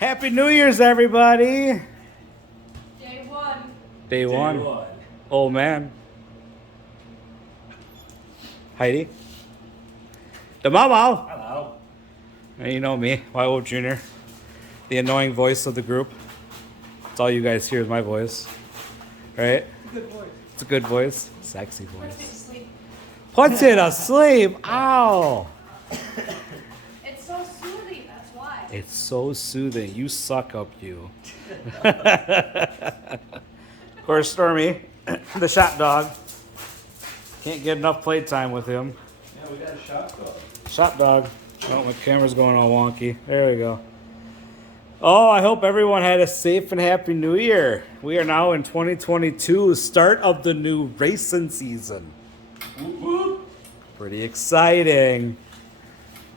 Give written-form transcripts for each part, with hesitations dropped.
Happy New Year's, everybody. Day one. Day one. Old man. Heidi. The mama. Hello. And you know me, Wolfe Jr., the annoying voice of the group. It's all you guys hear is my voice. Right? Good voice. It's a good voice. Sexy Puts me to voice. sleep. Puts it asleep. Ow. It's so soothing, that's why. It's so soothing. You suck up, you. Of course, Stormy, the shot dog. Can't get enough playtime with him. Yeah, we got a shot dog. Shot dog. Oh, my camera's going all wonky. There we go. Oh, I hope everyone had a safe and happy new year. We are now in 2022, start of the new racing season. Whoop, whoop. Pretty exciting.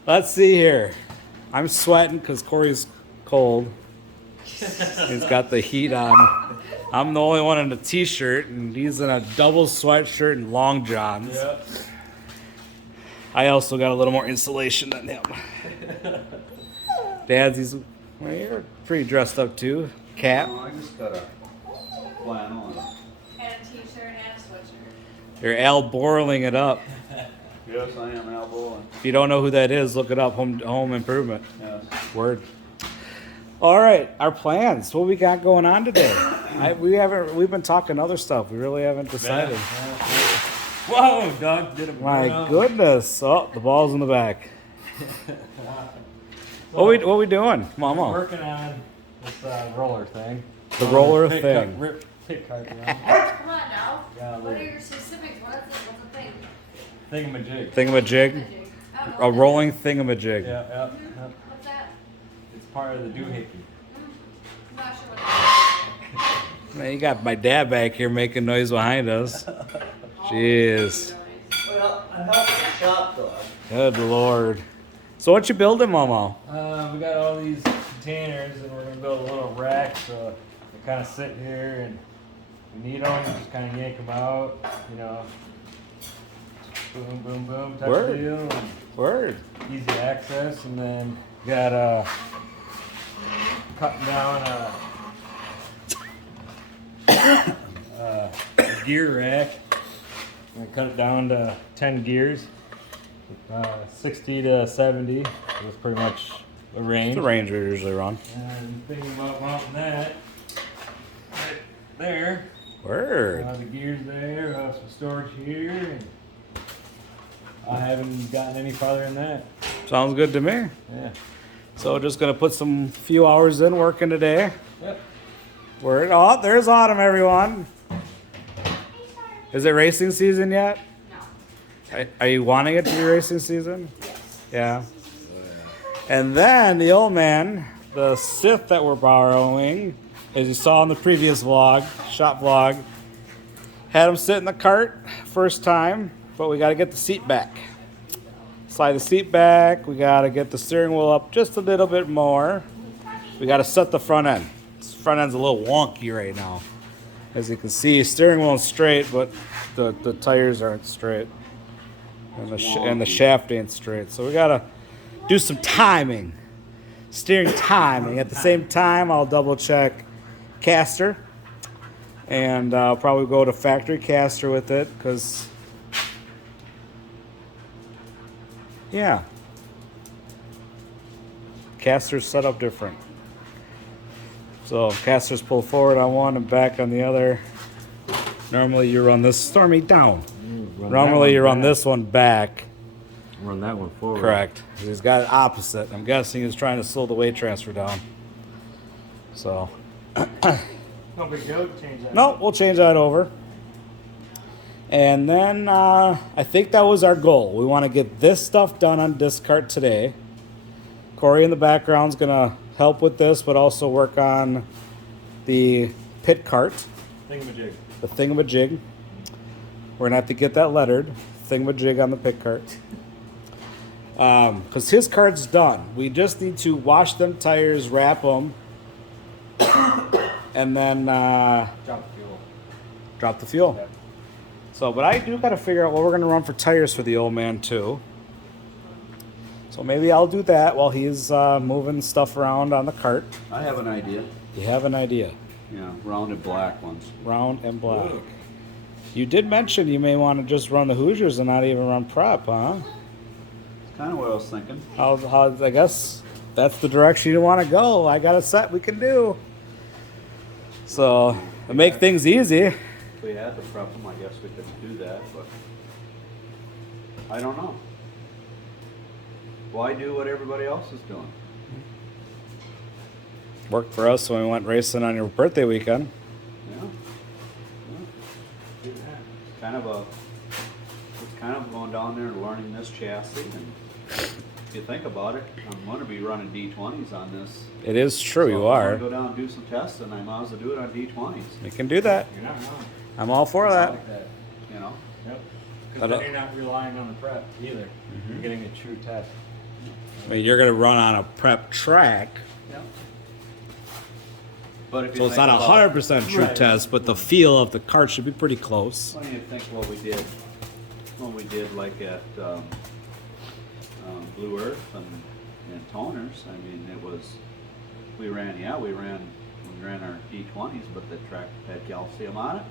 Let's see here. I'm sweating because Corey's cold. He's got the heat on. I'm the only one in a t-shirt, and he's in a double sweatshirt and long johns. Yep. I also got a little more insulation than him. Dad's, well, you're pretty dressed up too. Cap. No, I just got a flannel on. And a t-shirt and a sweatshirt. You're Al Borling it up. Yes, I am Al Bowling. If you don't know who that is, look it up. Home Improvement. Yes. Word. All right, our plans. What we got going on today? We've been talking other stuff. We really haven't decided. Whoa, Doug did it. My goodness. Oh, the ball's in the back. What we doing, Mama? Working on this roller thing. The roller Pit thing. Rip pit cart around. Come on now. Yeah, What are your specifics? What's the thing? Thingamajig. Thingamajig? I don't know A what rolling thingamajig. Yeah. that is. What's that? It's part of the doohickey. I'm not sure what that Man, you got my dad back here making noise behind us. Jeez. is. Well, I'm helping the shop dog. Good Lord. So what you building, Mama? We got all these containers, and we're gonna build a little rack so they kind of sit here, and if you need them, you just kind of yank them out, you know. Boom, boom, boom type Word. of deal. And Word. easy access, and then got cutting down a gear rack. I'm gonna cut it down to 10 gears, 60 to 70. That's pretty much the range. The range we usually run. And thinking about mounting that right there. Word. The gears there, some storage here. And I haven't gotten any farther than that. Sounds good to me. Yeah. So just gonna put some few hours in working today. Yep. Word. Oh, there's Autumn, everyone. Is it racing season yet? No. Are you wanting it to be racing season? Yes. Yeah. And then the old man, the Sith that we're borrowing, as you saw in the previous vlog, shop vlog, had him sit in the cart first time, but we got to get the seat back. Slide the seat back. We got to get the steering wheel up just a little bit more. We got to set the front end. This front end's a little wonky right now. As you can see, steering wheel is straight, but the tires aren't straight. And the shaft ain't straight. So we got to do some timing. Steering timing. At the same time, I'll double check caster. And I'll probably go to factory caster with it because, yeah, caster's set up different. So casters pull forward on one and back on the other. Normally you run this, Stormy down. Normally you run this one back. Run that one forward. Correct. He's got it opposite. I'm guessing he's trying to slow the weight transfer down. So, No big deal. Change that. no, we'll change that over. And then I think that was our goal. We want to get this stuff done on disc cart today. Corey in the background's gonna help with this, but also work on the pit cart, Thingamajig. the thingamajig. We're gonna have to get that lettered, thingamajig on the pit cart. Because his cart's done. We just need to wash them tires, wrap them, and then Drop the fuel. drop the fuel. Yep. So, but I do got to figure out what we're going to run for tires for the old man too. So maybe I'll do that while he's moving stuff around on the cart. I have an idea. You have an idea. Yeah, rounded black ones. Round and black. You did mention you may want to just run the Hoosiers and not even run prep, huh? It's kind of what I was thinking. I guess that's the direction you want to go. I got a set we can do. So, to make things easy. If we had to prep them, I guess we could do that, but I don't know. Why do what everybody else is doing? Worked for us when we went racing on your birthday weekend. Yeah. It's kind of going down there and learning this chassis, and if you think about it, I'm going to be running D20s on this. It is true, So you if I are. want to go down and do some testing, I might as well do it on D20s. You can do that. You're not wrong. I'm all for that. Like that. You know? Yep. But, Because then you're not relying on the prep either. You're getting a true test. I mean, you're going to run on a prep track, Yeah. But if you so it's think not a about- 100% true Right. test, but the feel of the cart should be pretty close. When you think what we did like at Blue Earth and Toners, I mean, we ran our D20s, but the track had calcium on it.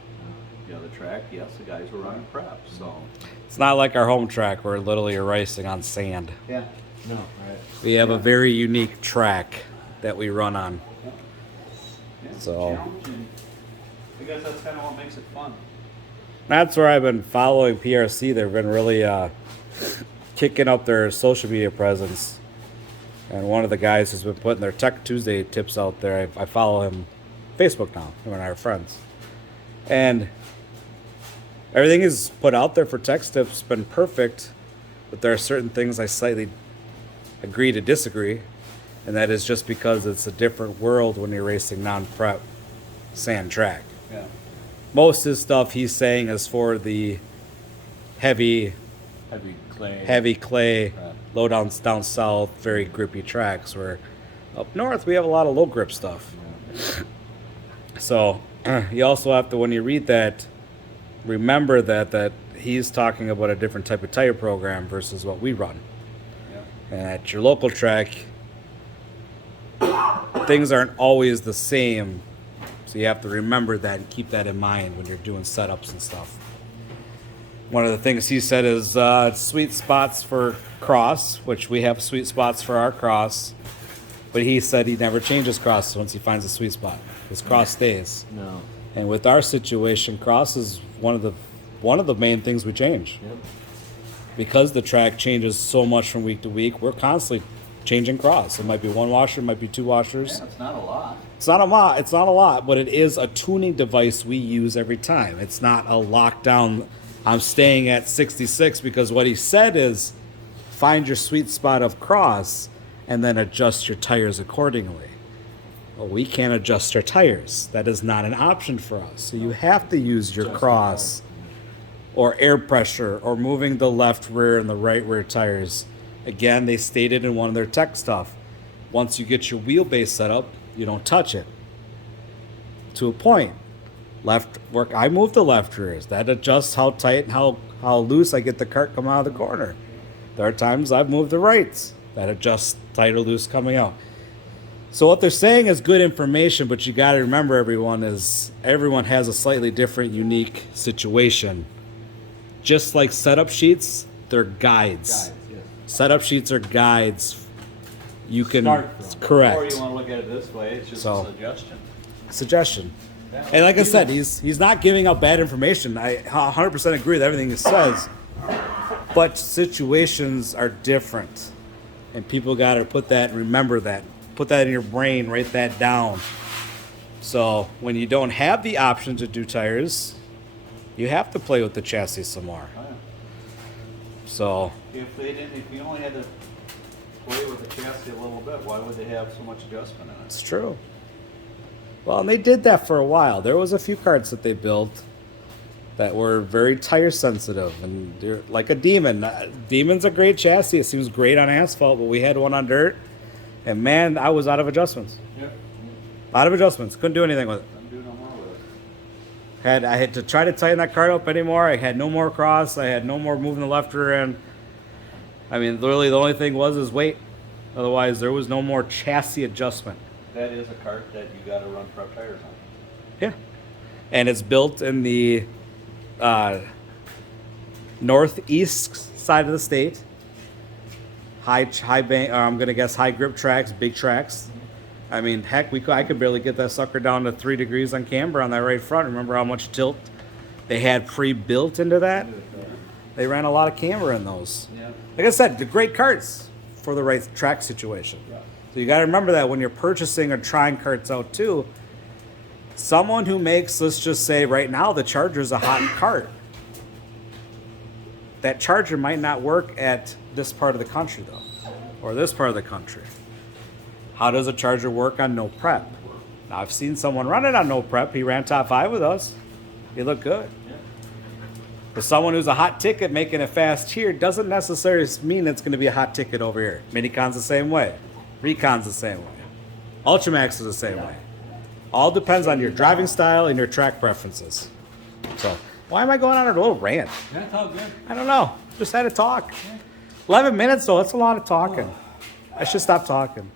The other track, yes, the guys were running prep, so. It's not like our home track where literally you're racing on sand. Yeah. No, right. We have a very unique track that we run on. Yeah, So- challenging. I guess that's kind of what makes it fun. That's where I've been following PRC. They've been really kicking up their social media presence. And one of the guys who's been putting their Tech Tuesday tips out there, I follow him Facebook now. Him and I are friends. And everything is put out there for tech tips, been perfect. But there are certain things I slightly agree to disagree. And that is just because it's a different world when you're racing non-prep sand track. Yeah. Most of his stuff he's saying is for the heavy clay, Right. low down south, very grippy tracks. Where up north we have a lot of low grip stuff. So you also have to, when you read that, remember that he's talking about a different type of tire program versus what we run. Yeah. And at your local track, things aren't always the same. So you have to remember that and keep that in mind when you're doing setups and stuff. One of the things he said is sweet spots for cross, which we have sweet spots for our cross. But he said he never changes cross once he finds a sweet spot. His cross stays. No. And with our situation, cross is one of the main things we change. Yep. Because the track changes so much from week to week, we're constantly changing cross. It might be one washer, it might be two washers. Yeah, it's not a lot. It's not a lot, but it is a tuning device we use every time. It's not a lockdown. I'm staying at 66 because what he said is find your sweet spot of cross and then adjust your tires accordingly. Well, we can't adjust our tires. That is not an option for us. So you have to use your cross or air pressure or moving the left rear and the right rear tires. Again, they stated in one of their tech stuff, once you get your wheelbase set up, you don't touch it. To a point. Left work, I move the left rears. That adjusts how tight and how loose I get the cart coming out of the corner. There are times I've moved the rights. That adjusts tight or loose coming out. So what they're saying is good information, but you got to remember, everyone has a slightly different, unique situation. Just like setup sheets, they're guides. Guys, yes. Setup sheets are guides. You can Start from. correct. Or you want to look at it this way, it's just So- a suggestion. Suggestion. Yeah. And like I said, he's not giving out bad information. I 100% agree with everything he says. But situations are different. And people got to put that, remember that. Put that in your brain, write that down. So when you don't have the option to do tires, you have to play with the chassis some more. Oh, yeah. So If you only had to play with the chassis a little bit, why would they have so much adjustment in it? it's true. Well, and they did that for a while. There was a few carts that they built that were very tire sensitive, and they're like a Demon. Demon's a great chassis. It seems great on asphalt, but we had one on dirt, and man, I was out of adjustments. Yep. Out of adjustments. Couldn't do anything with it. Don't do no more with it. I had to try to tighten that cart up anymore. I had no more cross. I had no more moving the left rear end. I mean, literally the only thing was his weight. Otherwise, there was no more chassis adjustment. That is a cart that you gotta run prep tires on. Yeah. And it's built in the northeast side of the state. High bank, or I'm gonna guess high grip tracks, big tracks. I mean, heck, I could barely get that sucker down to 3 degrees on camber on that right front. Remember how much tilt they had pre-built into that? They ran a lot of camber in those. Yeah. Like I said, the great carts for the right track situation. Yeah. So you got to remember that when you're purchasing or trying carts out too. Someone who makes, let's just say right now, the Charger's a hot cart. That Charger might not work at this part of the country though, or this part of the country. How does a Charger work on no prep? Now I've seen someone run it on no prep. He ran top 5 with us. He looked good. But someone who's a hot ticket making it fast here doesn't necessarily mean it's going to be a hot ticket over here. Minicon's the same way. Recon's the same way. Ultramax is the same way. All depends on your driving style and your track preferences. So, why am I going on a little rant? Yeah, it's all good. I don't know. Just had to talk. 11 minutes though, that's a lot of talking. I should stop talking.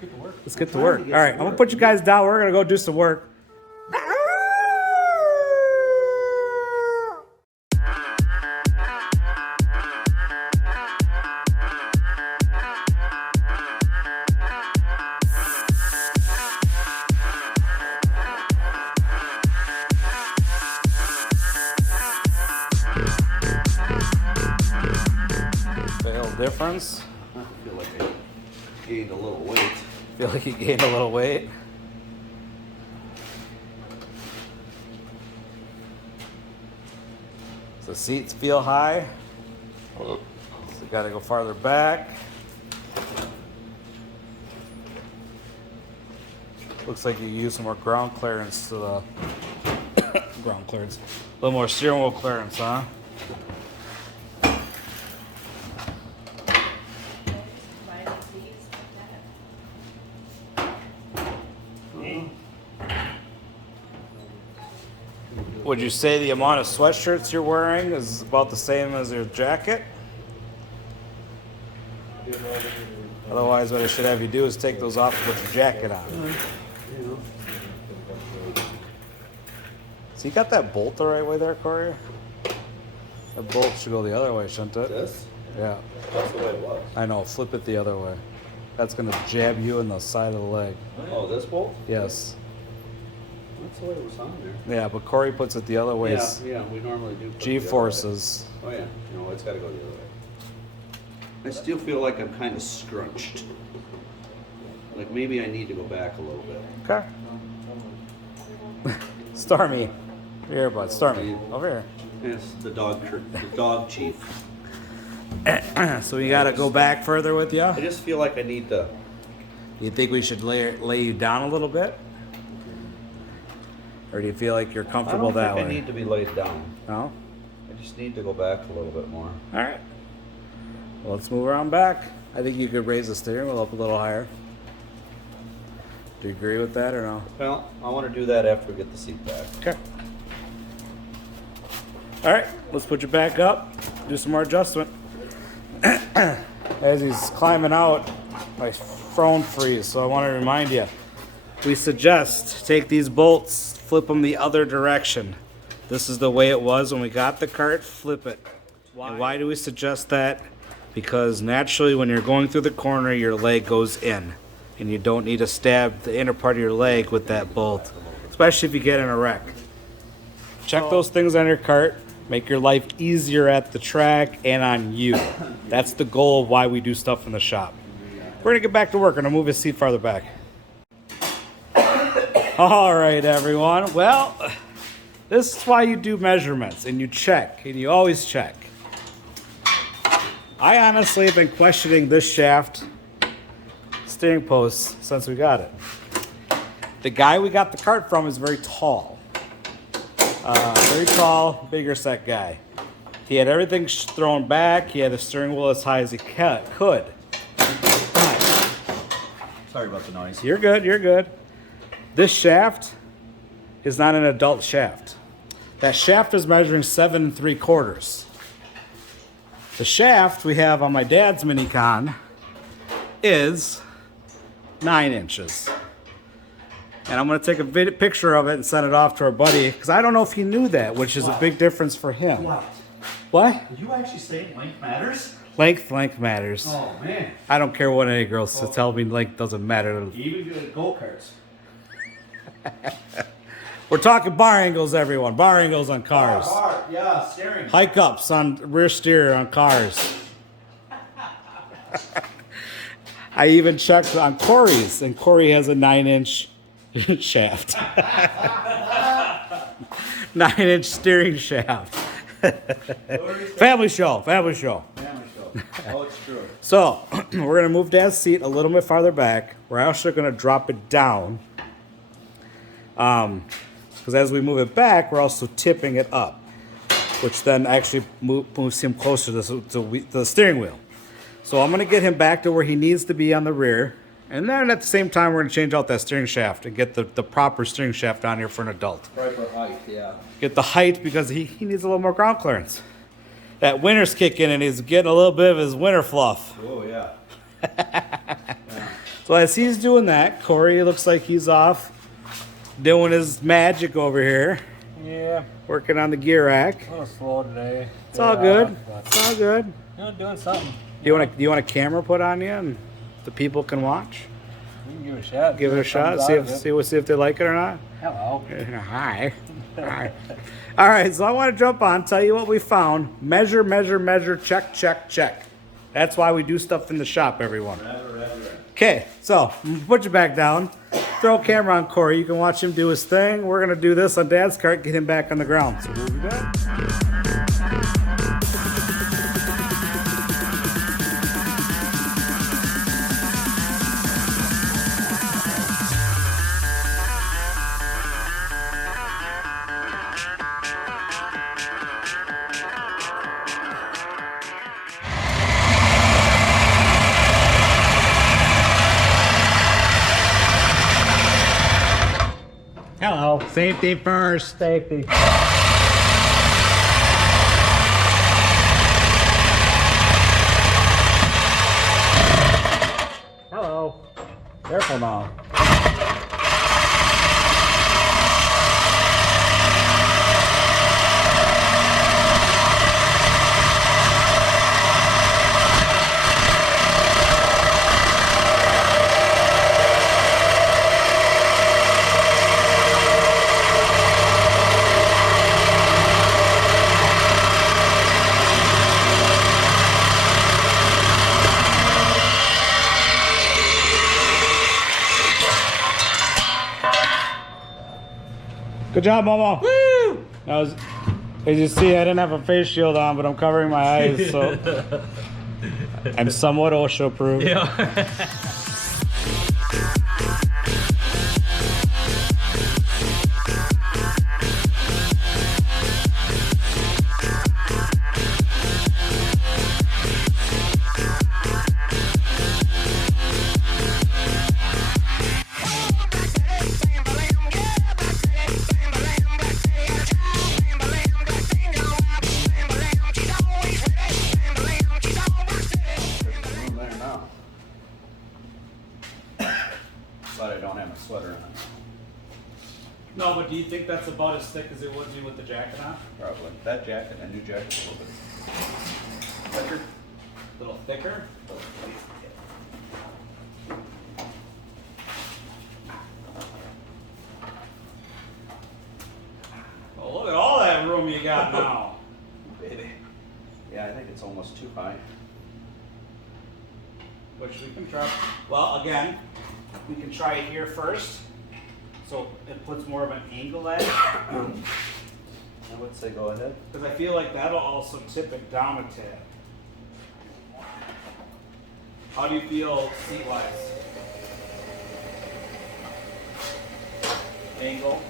Get to work. Let's get to work. All right, I'm going to put you guys down. We're going to go do some work. Difference. I feel like I gained a little weight. Feel like you gained a little weight. Does the seats feel high? So you gotta go farther back. Looks like you use some more ground clearance to the ground clearance. A little more steering wheel clearance, huh? Would you say the amount of sweatshirts you're wearing is about the same as your jacket? Otherwise, what I should have you do is take those off and put your jacket on. So you got that bolt the right way there, Corey? That bolt should go the other way, shouldn't it? This? Yeah. That's the way it was. I know, flip it the other way. That's gonna jab you in the side of the leg. Oh, this bolt? Yes. That's the way it was on there. Yeah, but Corey puts it the other way. Yeah, we normally do. put it the other way. G-forces. Oh yeah, no, it's gotta go the other way. I still feel like I'm kind of scrunched. Like maybe I need to go back a little bit. Okay. Stormy. Here, bud. Stormy. Over here. Yes, the dog chief. So we gotta go back further with you? I just feel like I need to. You think we should lay you down a little bit? Or do you feel like you're comfortable I that think way? I need to be laid down. No? I just need to go back a little bit more. All right. Well, let's move around back. I think you could raise the steering wheel up a little higher. Do you agree with that or no? Well, I want to do that after we get the seat back. Okay. All right, let's put you back up. Do some more adjustment. As he's climbing out, my phone freeze, so I want to remind you. We suggest take these bolts, flip them the other direction. This is the way it was when we got the cart, flip it. And why do we suggest that? Because naturally when you're going through the corner, your leg goes in. And you don't need to stab the inner part of your leg with that bolt, especially if you get in a wreck. Check those things on your cart. Make your life easier at the track and on you. That's the goal of why we do stuff in the shop. We're gonna get back to work. I'm gonna move his seat farther back. All right, everyone. Well, this is why you do measurements and you check, and you always check. I honestly have been questioning this shaft steering post since we got it. The guy we got the cart from is very tall. Very tall, bigger set guy. He had everything thrown back. He had the steering wheel as high as he could. Sorry about the noise. You're good, you're good. This shaft is not an adult shaft. That shaft is measuring 7 3/4. The shaft we have on my dad's Minicon is 9 inches. And I'm going to take a picture of it and send it off to our buddy, because I don't know if he knew that, which is a big difference for him. What? Did you actually say length matters? Length matters. Oh, man. I don't care what any girls tell me, length doesn't matter. Even good go-karts. We're talking bar angles, everyone. Bar angles on cars. Yeah, steering. Hike ups on rear steer on cars. I even checked on Corey's, and Corey has a 9-inch shaft. 9-inch steering shaft. Family show. Family show. Oh, it's true. So, we're going to move Dad's seat a little bit farther back. We're actually going to drop it down. Because as we move it back, we're also tipping it up, which then actually moves him closer to the steering wheel. So I'm going to get him back to where he needs to be on the rear. And then at the same time, we're going to change out that steering shaft and get the proper steering shaft on here for an adult. Proper height, yeah. Get the height because he needs a little more ground clearance. That winter's kicking and he's getting a little bit of his winter fluff. Oh, yeah. So as he's doing that, Corey looks like he's off doing his magic over here. Yeah, Working on the gear rack. a little slow today. It's all good. It's all good. You know, doing something. Do you want a camera put on you and the people can watch? You can give it a shot. Give it a shot. See if they like it or not. Hello. Hi. Hi. All right. So I want to jump on. Tell you what we found. Measure. Check. Check. That's why we do stuff in the shop, everyone. Okay. So put your back down. Throw a camera on Corey. You can watch him do his thing. We're gonna do this on Dad's cart. Get him back on the ground. So we'll be back. Hello. Safety first. Safety. Hello. Careful now. Good job, Momo. Woo! As you see, I didn't have a face shield on, but I'm covering my eyes, so I'm somewhat OSHA-proof. Yeah. But I don't have a sweater on. No, but do you think that's about as thick as it would be with the jacket on? Probably. That jacket, that new jacket's a little bit thicker. A little thicker? Oh, look at all that room you got now. Baby. Yeah, I think it's almost too high. Which we can try. Well, again, we can try it here first. So it puts more of an angle at it. I would say go ahead. Because I feel like that'll also tip it down a tad. How do you feel seat-wise? Angle?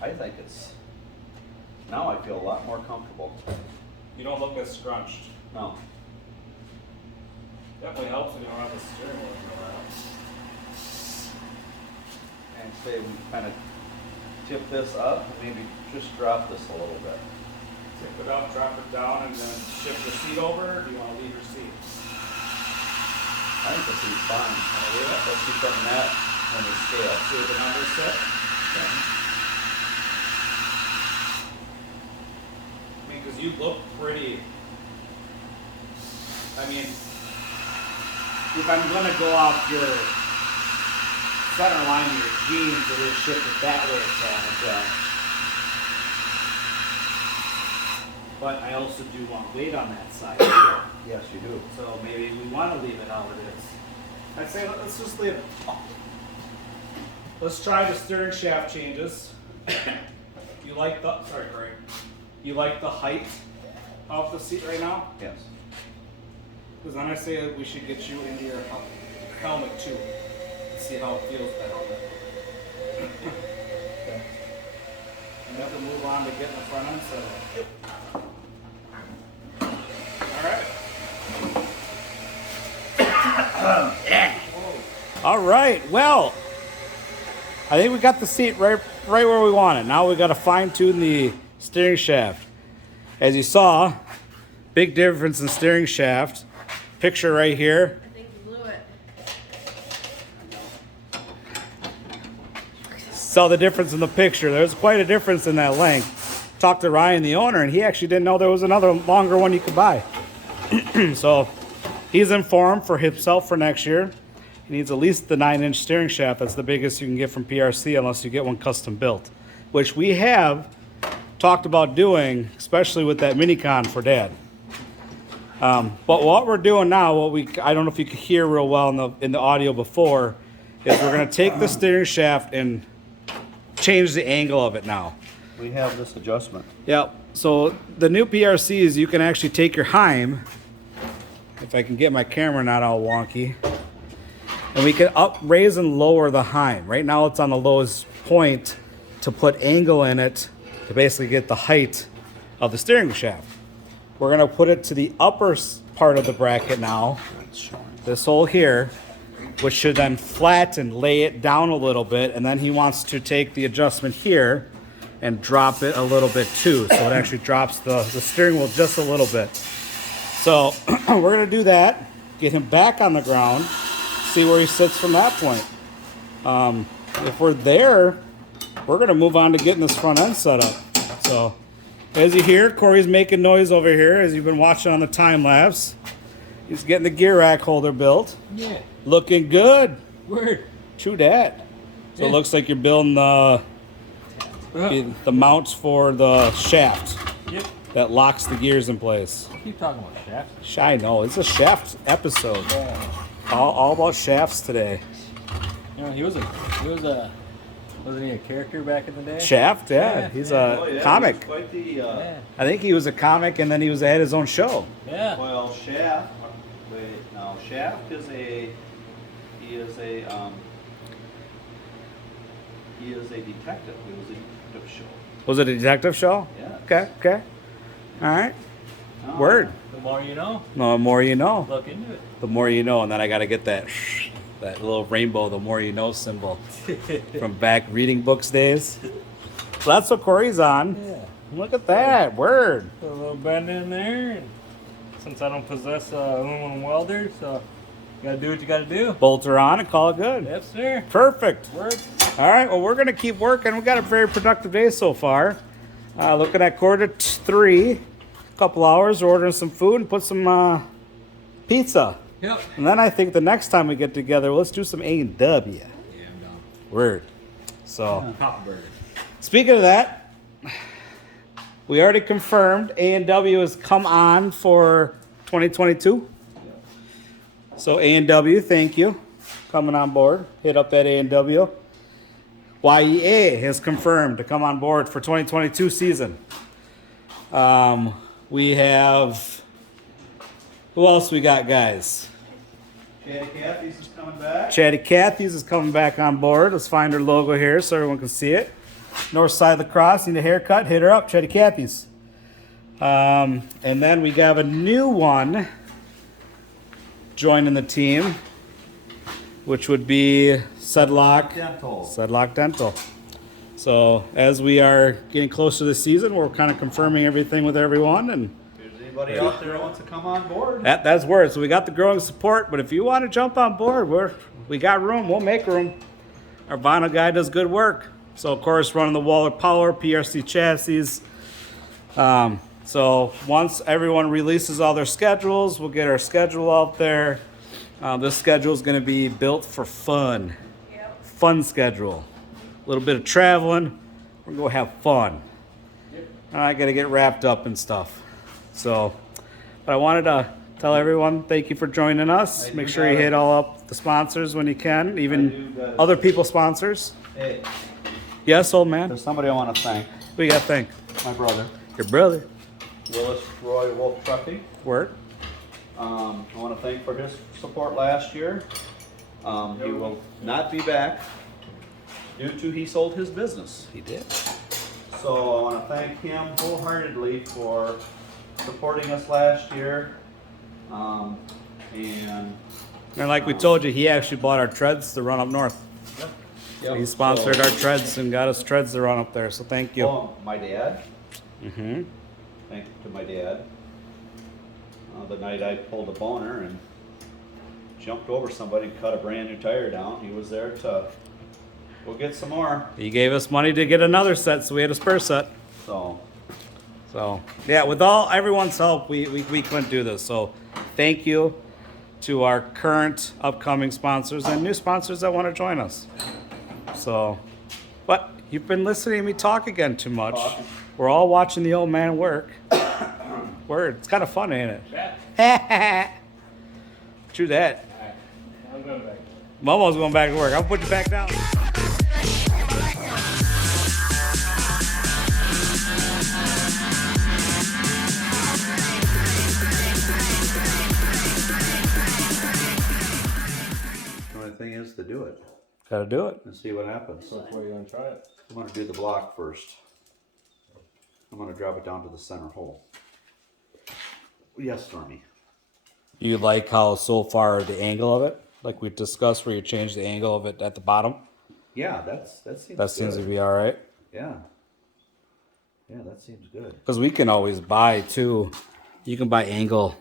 I think it's, now I feel a lot more comfortable. You don't look as scrunched. No. Definitely helps when you don't have the steering wheel in your lap. And say we kind of tip this up and maybe just drop this a little bit. Tip it up, drop it down, and then shift the seat over, or do you want to leave your seat? I think the seat's fine. Let's keep putting that when we scale. See where the numbers sit? I mean, because you look pretty. I mean, if I'm going to go off your center line of your jeans, it is shifted that way, so. But I also do want weight on that side. Yes, you do. So maybe we want to leave it how it is. I'd say let's just leave it. Let's try the steering shaft changes. You like the, sorry, Corey. You like the height of the seat right now? Yes. Because then I say that we should get you into your helmet too. See how it feels with the helmet. Okay. And then we'll move on to getting the front end set up. All right, well, I think we got the seat right where we want it. Now we got to fine tune the steering shaft. As you saw, big difference in steering shaft. Picture right here. I think you blew it. Saw the difference in the picture. There's quite a difference in that length. Talked to Ryan, the owner, and he actually didn't know there was another longer one you could buy. So he's informed for himself for next year. He needs at least the 9-inch steering shaft. That's the biggest you can get from PRC unless you get one custom built, which we have talked about doing, especially with that Minicon for Dad. But what we're doing now, I don't know if you could hear real well in the audio before, is we're going to take the steering shaft and change the angle of it now. We have this adjustment. Yep. So the new PRCs, you can actually take your Heim, if I can get my camera not all wonky, and we can raise and lower the Heim. Right now it's on the lowest point to put angle in it to basically get the height of the steering shaft. We're going to put it to the upper part of the bracket now, this hole here, which should then flatten, lay it down a little bit, and then he wants to take the adjustment here and drop it a little bit too. So it actually drops the steering wheel just a little bit. So we're going to do that, get him back on the ground, see where he sits from that point. If we're there, we're going to move on to getting this front end set up. So as you hear, Corey's making noise over here as you've been watching on the time lapse. He's getting the gear rack holder built. Yeah. Looking good. Word. True that. So it looks like you're building the mounts for the shaft. Yep. That locks the gears in place. Keep talking about shafts. I know, it's a shaft episode. Yeah. All about shafts today. You know, he was wasn't he a character back in the day? Shaft, yeah. Yeah. He's Oh, a yeah, comic. he's quite the, Yeah. I think he was a comic and then he had his own show. Yeah. well, Shaft, Shaft is he is a detective. He was a detective show. Was it a detective show? Yeah. Okay. All right. Oh, Word. The more you know. No, the more you know. Look into it. The more you know. And then I got to get that little rainbow, the more you know symbol from back reading books days. So that's what Corey's on. Yeah. Look at that. Word. Put a little bend in there. And since I don't possess an aluminum welder, so you gotta do what you gotta do. Bolt her on and call it good. Yes, sir. Perfect. Word. All right. Well, we're going to keep working. We've got a very productive day so far. Looking at 2:45. A couple hours. We're ordering some food and put some pizza. Yep. And then I think the next time we get together, let's do some A&W. Yeah, I'm done. Word. So, Pop burger. speaking of that, we already confirmed A&W has come on for 2022. So A&W, thank you. Coming on board. Hit up that A&W. YEA has confirmed to come on board for 2022 season. We have... Who else we got, guys? Chatty Cathy's is coming back. Chatty Cathy's is coming back on board. Let's find her logo here so everyone can see it. North side of the cross, need a haircut, hit her up, Chatty Cathy's. And then we have a new one joining the team, which would be Sedlock Dental. Sedlock Dental. So as we are getting close to the season, we're kind of confirming everything with everyone, and If there's anybody out there that wants to come on board, that's word. So we got the growing support, but if you want to jump on board, we got room. We'll make room. Our vinyl guy does good work. So of course, running the Waller Power PRC chassis. So once everyone releases all their schedules, we'll get our schedule out there. This schedule is going to be built for fun. Yep. Fun schedule. A little bit of traveling. We're going to have fun. I got to get wrapped up and stuff. So, but I wanted to tell everyone thank you for joining us. Make sure you hit all up the sponsors when you can, even other people's sponsors. hey, Yes, old man. there's somebody I want to thank. We got to thank My brother, your brother. Willis Roy Wolf Trucking. Word. I want to thank for his support last year. He will not be back due to he sold his business. He did. So I want to thank him wholeheartedly for supporting us last year. And And like we told you, he actually bought our treads to run up north. He sponsored our treads and got us treads to run up there. So thank you. Oh, my dad. Mm-hmm. Thank you to my dad. The night I pulled a boner and jumped over somebody and cut a brand new tire down, he was there to go get some more. He gave us money to get another set, so we had a spare set. So So yeah, with all everyone's help, we couldn't do this. So thank you to our current upcoming sponsors and new sponsors that want to join us. So, but you've been listening to me talk again too much. We're all watching the old man work. Word, it's kind of fun, ain't it? True that. I'm going back. Momo's going back to work. I'll put you back down. the only thing is to do it Gotta do it. and see what happens. So where are you going to try it? I'm going to do the block first. I'm going to drop it down to the center hole. Yes, Stormy. You like how so far the angle of it, like we discussed, where you change the angle of it at the bottom? Yeah, that seems That seems to good. be all right. Yeah. Yeah, that seems good. Because we can always buy too. You can buy angle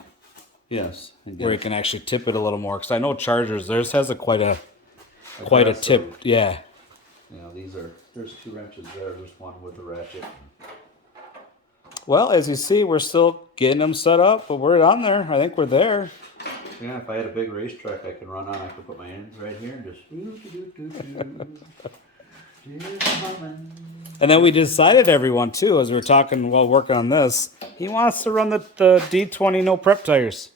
Yes. and where you get can actually tip it a little more. Because I know Chargers, theirs has a quite a aggressive. tip. Yeah. You know, there's 2 wrenches there. There's one with the ratchet. Well, as you see, we're still getting them set up, but we're on there. I think we're there. Yeah, if I had a big racetrack I could run on, I could put my hands right here and just. Just humming. And then we decided, everyone too, as we were talking while working on this, he wants to run the D20 no prep tires.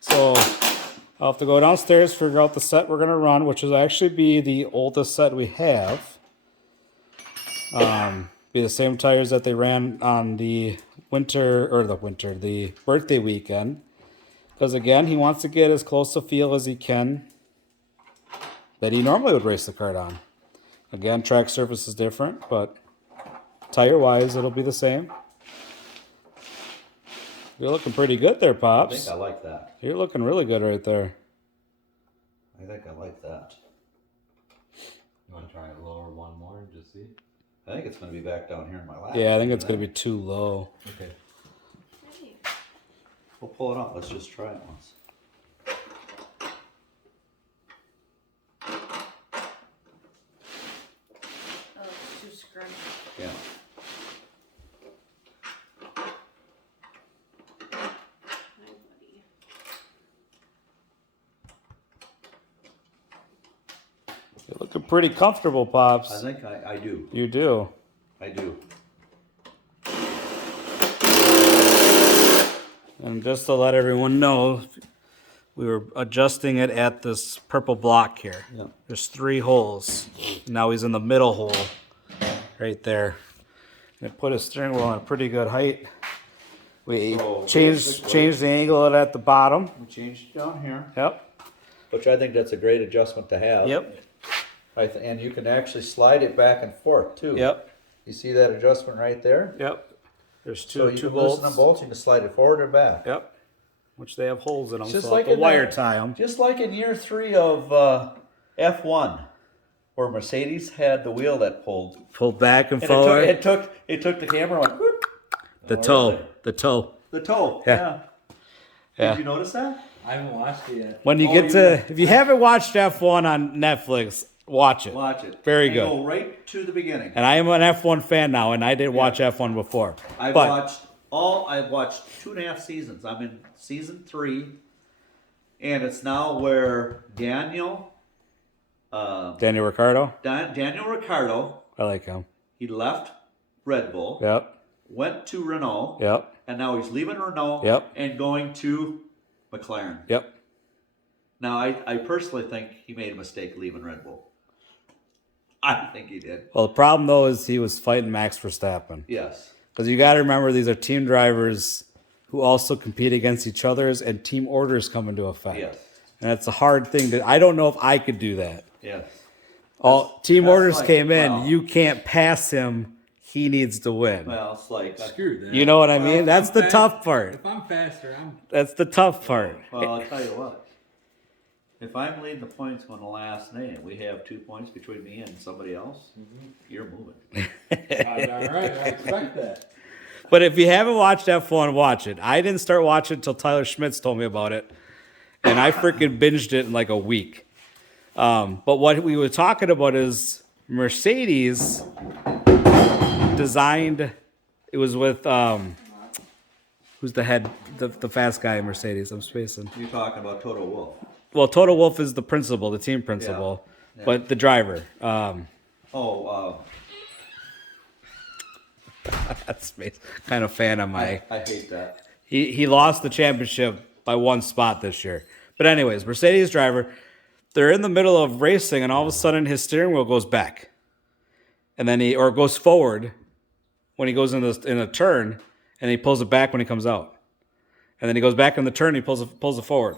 So I'll have to go downstairs, figure out the set we're gonna run, which will actually be the oldest set we have. Be the same tires that they ran on the birthday weekend. Because again, he wants to get as close to feel as he can that he normally would race the kart on. Again, track surface is different, but tire-wise, it'll be the same. You're looking pretty good there, I Pops. think I like that. You're looking really good right there. I think I like that. You want to try it lower one more and just see? I think it's going to be back down here in my lap. Yeah, I think it's going to be too low. Okay. Hey. We'll pull it out. Let's just try it once. Oh, it's too scrunchy. Yeah. Hi, buddy. You're looking pretty comfortable, Pops. I think I do. You do. I do. And just to let everyone know, we were adjusting it at this purple block here. Yeah. There's 3 holes. Now he's in the middle hole, right there. And it put his steering wheel on a pretty good height. We So changed basically- the angle of it at the bottom. We changed it down here, Yep. which I think that's a great adjustment to have. Yep. And you can actually slide it back and forth too. Yep. You see that adjustment right there? Yep. There's two So you two can loosen bolts. the bolts. You can slide it forward or back. Yep. Which they have holes in them, Just so like like a in wire that- tie them. Just like in year 3 of F1, where Mercedes had the wheel that Pulled back and and forward. it took the camera and went whoop, The Where toe. is it? The toe. the toe. Yeah. Yeah. Did you notice that? I haven't watched it yet. When you Oh, get you to, got- if you haven't watched F1 on Netflix, watch it. Watch it. Very And good. Go right to the beginning. And I am an F1 fan now, and I didn't watch F1 before. I've but watched 2.5 seasons. I'm in season 3, and it's now where Daniel Ricciardo, Daniel Ricciardo, I like him. he left Red Bull, Yep. went to Renault, Yep. and now he's leaving Renault Yep. and going to McLaren. Yep. Now, I personally think he made a mistake leaving Red Bull. I think he did. Well, the problem though is he was fighting Max Verstappen. Yes. Because you got to remember, these are team drivers who also compete against each other's, and team orders come into effect. Yes. And it's a hard thing to. I don't know if I could do that. Yes. All team that's orders like, came in. wow. You can't pass him. He needs to win. Well, it's like, Screw that. You know what I Well, mean? if That's I'm the fast- tough part. If I'm faster, I'm. That's the tough part. well, I'll tell you what. If I'm leading the points on the last name, we have 2 points between me and somebody else, you're moving. All right, I expect that. But if you haven't watched F1, watch it. I didn't start watching until Tyler Schmitz told me about it, and I freaking binged it in like a week. But what we were talking about is Mercedes designed. It was with who's the head, the fast guy in Mercedes. I'm spacing. You're talking about Toto Wolff. Well, Toto Wolff is the principal, the team principal, Yeah. but the driver. That's kind of fan of my. I hate that. He lost the championship by one spot this year. But anyways, Mercedes driver, they're in the middle of racing, and all of a sudden his steering wheel goes back, and then or goes forward when he goes in a turn, and he pulls it back when he comes out, and then he goes back in the turn, and he pulls it forward.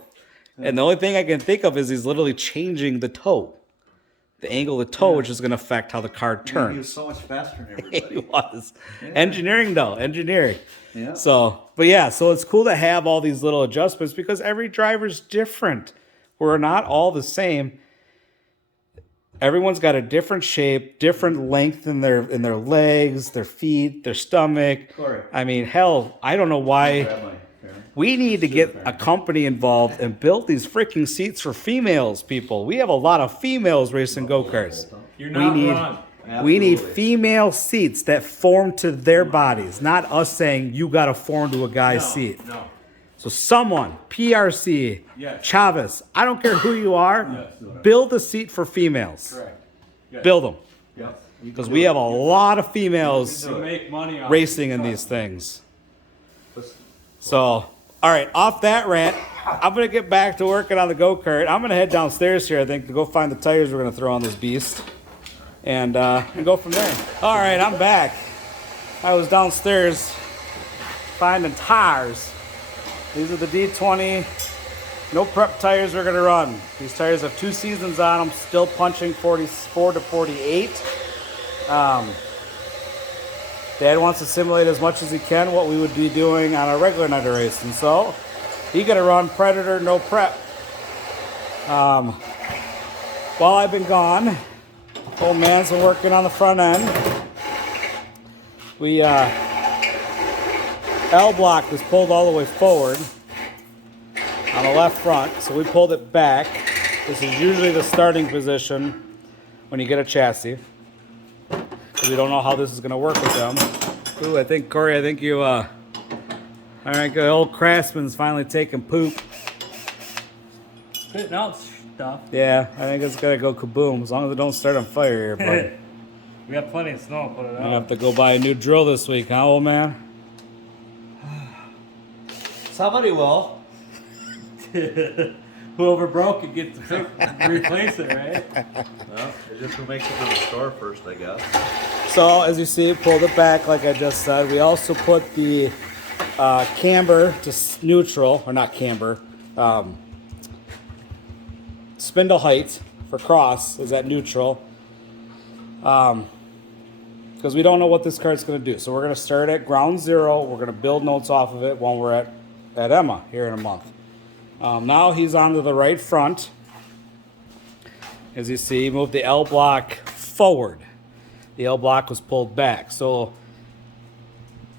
And the only thing I can think of is he's literally changing the toe, the angle of the toe, which is going to affect how the car He was turns. so much faster than He everybody. was engineering though, engineering. Yeah. So, but yeah, so it's cool to have all these little adjustments because every driver's different. We're not all the same. Everyone's got a different shape, different length in their legs, their feet, their stomach. Correct. I mean, hell, I don't know why. Grab my hair. We need to get a company involved and build these freaking seats for females, people. We have a lot of females racing go-karts. You're not wrong. We need Absolutely. female seats that form to their bodies, not us saying you got to form to a guy's seat. No. So someone, PRC, Yes. Chavez, I don't care who you are, Yes. build a seat for females. Correct. Yes. Build them. Yes. Because we have a lot of females To make money off racing in these things. So, all right, off that rant, I'm going to get back to working on the go-kart. I'm going to head downstairs here, I think, to go find the tires we're going to throw on this beast. And go from there. All right, I'm back. I was downstairs finding tires. These are the D20 no prep tires we're going to run. These tires have 2 seasons on them, still punching 44 to 48. Dad wants to simulate as much as he can what we would be doing on a regular night of racing. So he got to run Predator no prep. While I've been gone, old man's been working on the front end. We L block was pulled all the way forward on the left front, so we pulled it back. This is usually the starting position when you get a chassis. We don't know how this is going to work with them. Ooh, I think, Corey, you, all right, good. Old Craftsman's finally taking poop. Spitting out stuff. Yeah, I think it's going to go kaboom, as long as it don't start on fire here, but We got plenty of snow. Put it I'm going to have out. to go buy a new drill this week, huh, old man? Somebody will. Whoever broke it gets to replace it, right? Well, it's just who makes it to the store first, I guess. So, as you see, pulled it back like I just said. We also put the camber to neutral, or not camber, spindle height for cross is at neutral. Because we don't know what this cart's going to do. So we're going to start at ground zero. We're going to build notes off of it when we're at Emma here in a month. Now he's onto the right front. as you see, he moved the L block forward. The L block was pulled back. So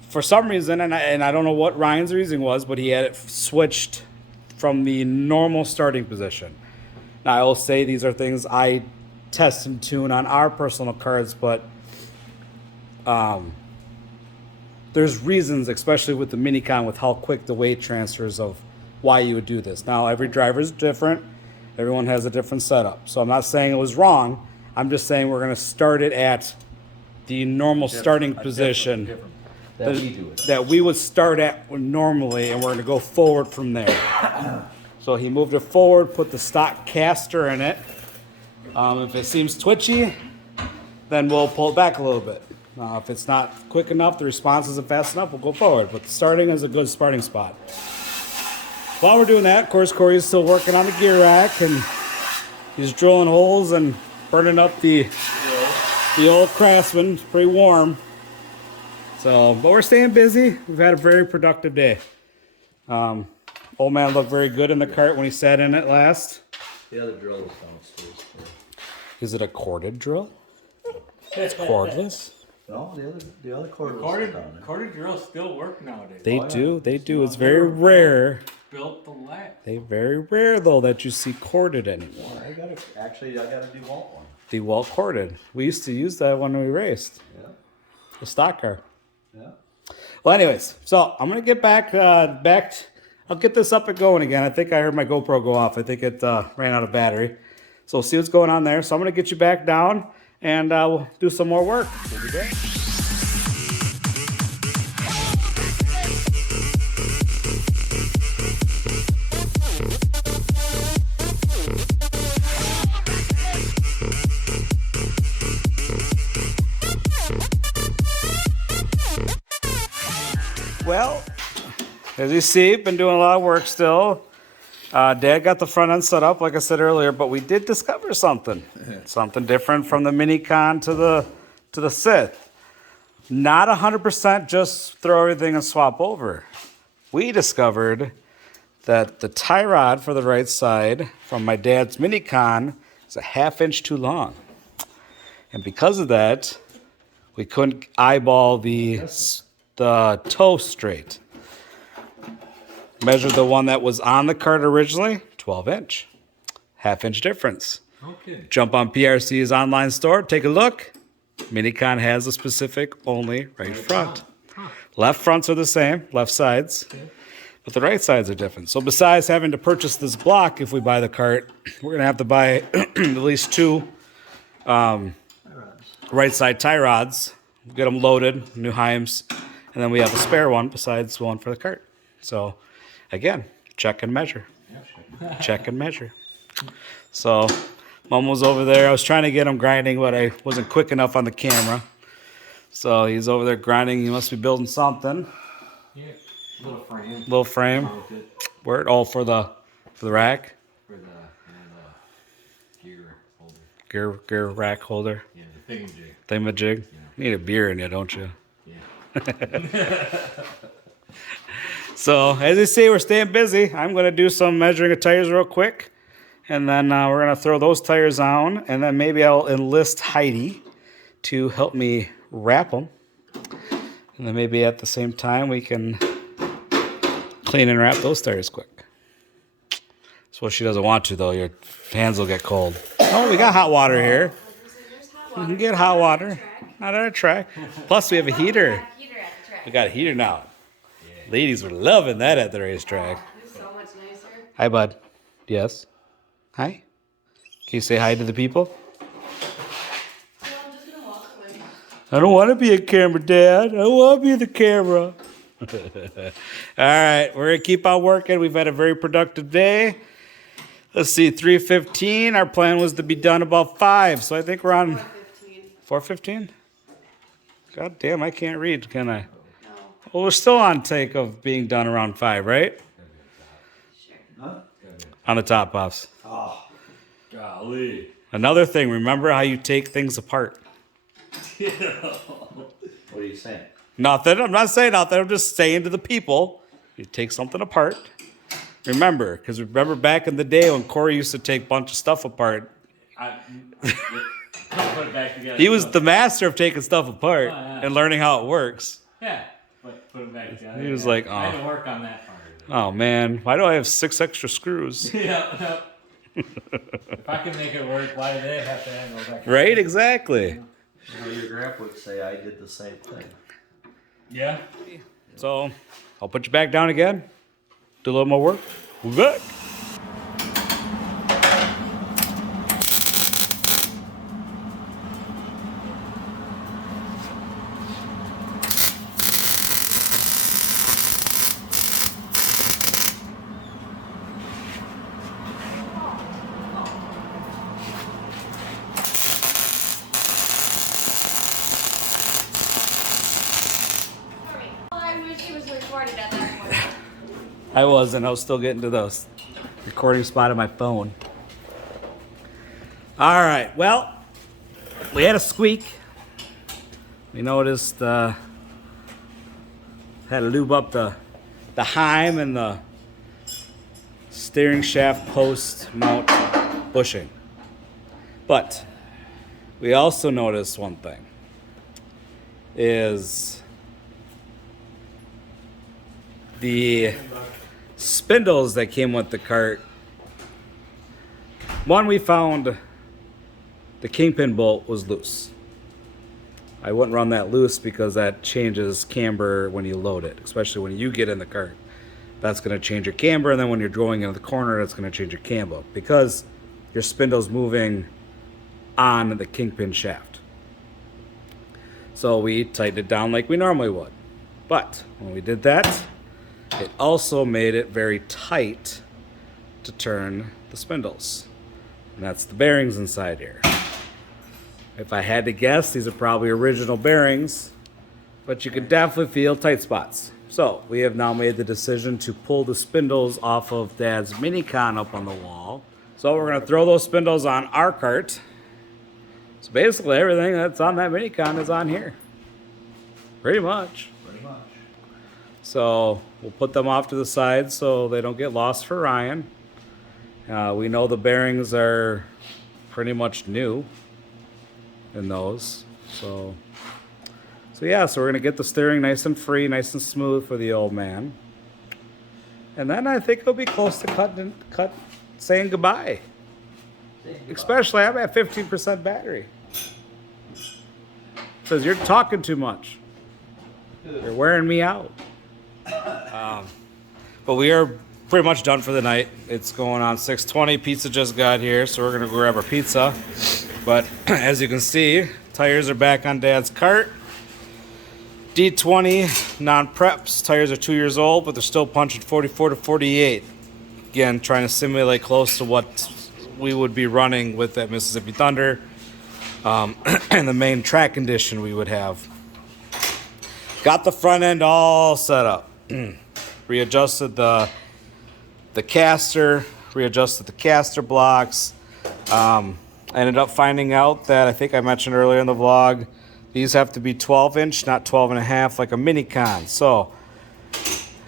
for some reason, and I don't know what Ryan's reasoning was, but he had it switched from the normal starting position. Now, I will say these are things I test and tune on our personal cards, but there's reasons, especially with the Minicon, with how quick the weight transfers of why you would do this. Now, every driver is different. Everyone has a different setup. So I'm not saying it was wrong. I'm just saying we're going to start it at the normal starting position that we would start at normally, and we're going to go forward from there. So he moved it forward, put the stock caster in it. If it seems twitchy, then we'll pull it back a little bit. If it's not quick enough, the response isn't fast enough, we'll go forward. But starting is a good starting spot. While we're doing that, of course, Corey's still working on the gear rack, and he's drilling holes and burning up the old Craftsman. It's pretty warm. So, but we're staying busy. We've had a very productive day. Old man looked very good in the cart when he sat in it last. The other drill is downstairs. Is it a corded drill? It's cordless. No, the other cord was down there. Corded drills still work nowadays. They do. It's very rare. Built to last. They very rare though that you see corded anymore. Well, I got a DeWalt one. DeWalt corded. We used to use that when we raced. Yeah. The stock car. Yeah. Well, anyways, so I'm gonna get back. I'll get this up and going again. I think I heard my GoPro go off. I think it ran out of battery. So we'll see what's going on there. So I'm gonna get you back down, and we'll do some more work. We'll be back. Well, as you see, been doing a lot of work still. Dad got the front end set up, like I said earlier, but we did discover something. Something different from the Minicon to the Sith. Not 100% just throw everything and swap over. We discovered that the tie rod for the right side from my dad's Minicon is a 1/2 inch too long. And because of that, we couldn't eyeball the toe straight. Measured the one that was on the cart originally, 12 inch. 1/2 inch difference. Okay. Jump on PRC's online store, take a look. Minicon has a specific only right front. Left fronts are the same, left sides, but the right sides are different. So besides having to purchase this block if we buy the cart, we're gonna have to buy at least 2 right side tie rods, get them loaded, new Heims, and then we have a spare one besides one for the cart. So again, check and measure. Check and measure. So Mom was over there. I was trying to get him grinding, but I wasn't quick enough on the camera. So he's over there grinding. He must be building something. Yeah, little frame. Little frame. Where? Oh, for the rack. For the gear holder. Gear rack holder. Yeah, the thingamajig. Thingamajig. Yeah. You need a beer in you, don't you? Yeah. So as you see, we're staying busy. I'm going to do some measuring of tires real quick, and then we're going to throw those tires on, and then maybe I'll enlist Heidi to help me wrap them, and then maybe at the same time we can clean and wrap those tires quick. That's what she doesn't want to, though. Your hands will get cold. Oh, we got hot water here. We can get hot water. Not at our track. Plus, we have a heater. We got a heater now. Ladies were loving that at the racetrack. It's so much nicer. Hi, bud. Yes. Hi. Can you say hi to the people? Well, I'm just gonna walk away. I don't want to be a camera, Dad. I don't want to be the camera. All right, we're going to keep on working. We've had a very productive day. Let's see, 3:15. Our plan was to be done about 5, so I think we're on 4:15. God damn, I can't read, can I? No. Well, we're still on take of being done around 5, right? Sure. Huh? On the top offs. Oh, Golly. Another thing, remember how you take things apart. what are you saying? Nothing. I'm not saying nothing. I'm just saying to the people, you take something apart. Remember back in the day when Corey used to take a bunch of stuff apart, Put it back together. He was the master of taking stuff apart Oh, yeah. and learning how it works. Yeah, but put it back together. He was yeah. like, I had oh. to work on that part of it. Oh man, why do I have 6 extra screws? Yeah. If I can make it work, why do they have to have those extra? Right, exactly. You know, your grandpa would say I did the same thing. Yeah. So I'll put you back down again. Do a little more work. We're back. I wish he was recorded at that point. I wasn't. I was still getting to the recording spot on my phone. All right. Well, we had a squeak. We noticed had to lube up the heim and the steering shaft post mount bushing. But we also noticed one thing is the spindles that came with the cart. One, we found the kingpin bolt was loose. I wouldn't run that loose because that changes camber when you load it, especially when you get in the cart. That's going to change your camber, and then when you're going into the corner, that's going to change your camber because your spindle's moving on the kingpin shaft. So we tightened it down like we normally would. But when we did that, it also made it very tight to turn the spindles. And that's the bearings inside here. If I had to guess, these are probably original bearings, but you can definitely feel tight spots. So we have now made the decision to pull the spindles off of Dad's Minicon up on the wall. So we're gonna throw those spindles on our cart. So basically everything that's on that Minicon is on here. Pretty much. Pretty much. So we'll put them off to the side so they don't get lost for Ryan. We know the bearings are pretty much new in those. So yeah, so we're gonna get the steering nice and free, nice and smooth for the old man. And then I think he'll be close to saying goodbye. Especially I'm at 15% battery. Says you're talking too much. You're wearing me out. But we are pretty much done for the night. It's going on 6:20. Pizza just got here, so we're gonna go grab our pizza. But as you can see, tires are back on Dad's cart. D20 non-preps. Tires are 2 years old, but they're still punching 44 to 48. Again, trying to simulate close to what we would be running with that Mississippi Thunder and the main track condition we would have. Got the front end all set up. Readjusted the caster, readjusted the caster blocks. I ended up finding out that I think I mentioned earlier in the vlog, these have to be 12-inch, not 12.5 like a Minicon. So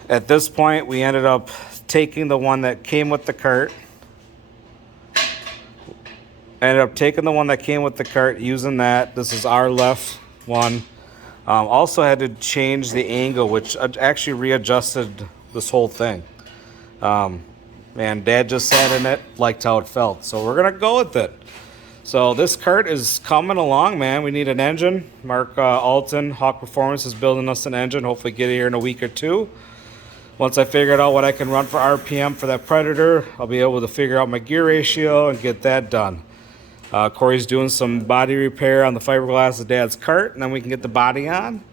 at this point, we ended up taking the one that came with the cart. Ended up taking the one that came with the cart, using that. This is our left one. Also had to change the angle, which actually readjusted this whole thing. And Dad just sat in it, liked how it felt. So we're gonna go with it. So this cart is coming along, man. We need an engine. Mark Alton, Hawk Performance, is building us an engine. Hopefully get it here in a week or two. Once I figured out what I can run for RPM for that Predator, I'll be able to figure out my gear ratio and get that done. Corey's doing some body repair on the fiberglass of Dad's cart, and then we can get the body on.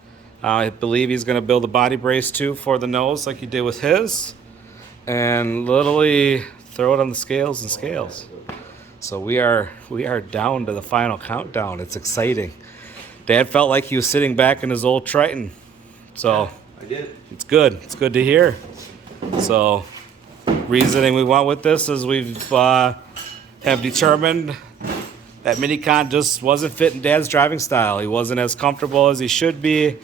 I believe he's going to build a body brace too for the nose like he did with his, and literally throw it on the scales and scales. So we are down to the final countdown. It's exciting. Dad felt like he was sitting back in his old Triton. So I did. it's good. It's good to hear. So reasoning we went with this is we've have determined that Minicon just wasn't fitting Dad's driving style. He wasn't as comfortable as he should be.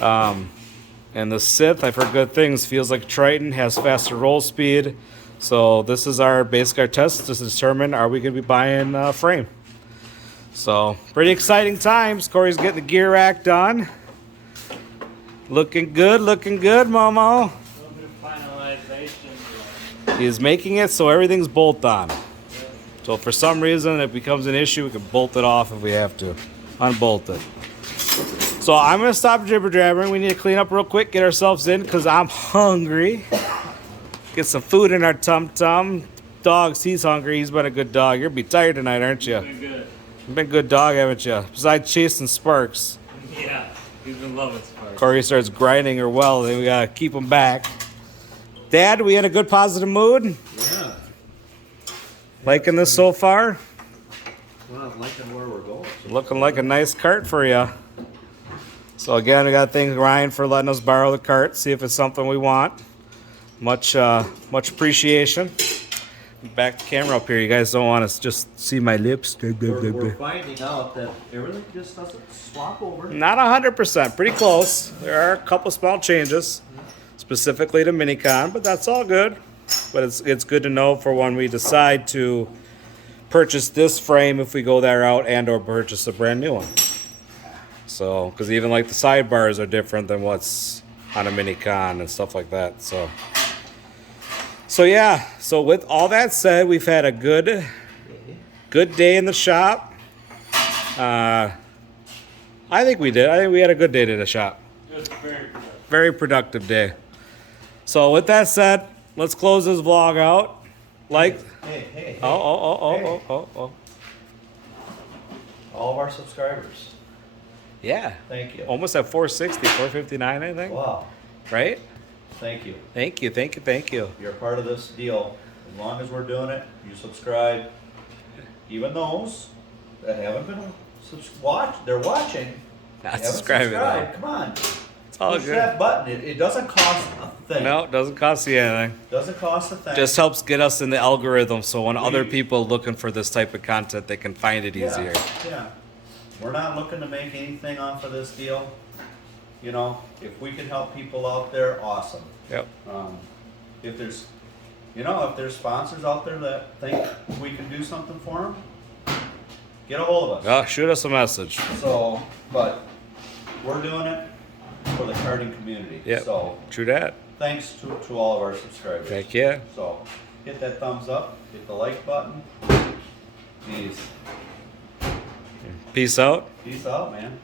And the Sith, I've heard good things, feels like Triton, has faster roll speed. So this is our test to determine, are we going to be buying a frame? So pretty exciting times. Corey's getting the gear rack done. Looking good, Momo. A little bit of finalization. He's making it so everything's bolt on. So if for some reason it becomes an issue, we can bolt it off if we have to. Unbolt it. So I'm going to stop jibber jabbering. We need to clean up real quick, get ourselves in, because I'm hungry. Get some food in our tum-tum. Dogs, he's hungry. He's been a good dog. You're going to be tired tonight, aren't you? Been good. You've been a good dog, haven't you? Besides chasing Sparks. Yeah, he's been loving Sparks. Corey starts grinding her well, then we got to keep him back. Dad, we in a good positive mood? Yeah. Liking this so far? Well, I'm liking where we're going. Looking like a nice cart for you. So again, we got thanks Ryan for letting us borrow the cart, see if it's something we want. Much appreciation. Back the camera up here. You guys don't want to just see my lips. We're finding out that everything just doesn't swap over. Not 100%, pretty close. There are a couple small changes, specifically to Minicon, but that's all good. But it's good to know for when we decide to purchase this frame, if we go that route, and or purchase a brand new one. So, because even like the sidebars are different than what's on a Minicon and stuff like that. So yeah. So with all that said, we've had a good day in the shop. I think we did. I think we had a good day in the shop. Just very good. Very productive day. So with that said, let's close this vlog out. Like, Hey. oh. All of our subscribers. Yeah. Thank you. Almost at 460, 459, I think. Wow. Right? Thank you. Thank you. You're a part of this deal. As long as we're doing it, you subscribe. Even those that haven't been they're watching. Not haven't subscribing, subscribed. though. Come on. It's all Push good. that button. It doesn't cost a thing. No, it doesn't cost you anything. Doesn't cost a thing. Just helps get us in the algorithm, so when other people looking for this type of content, they can find it easier. Yeah. We're not looking to make anything off of this deal. You know, if we can help people out there, awesome. Yep. If there's sponsors out there that think we can do something for them, get a hold of us. Oh, shoot us a message. So, but we're doing it for the karting community. Yep. So, True that. thanks to all of our subscribers. Heck yeah. So, hit that thumbs up, hit the like button. Peace. Peace out. Peace out, man.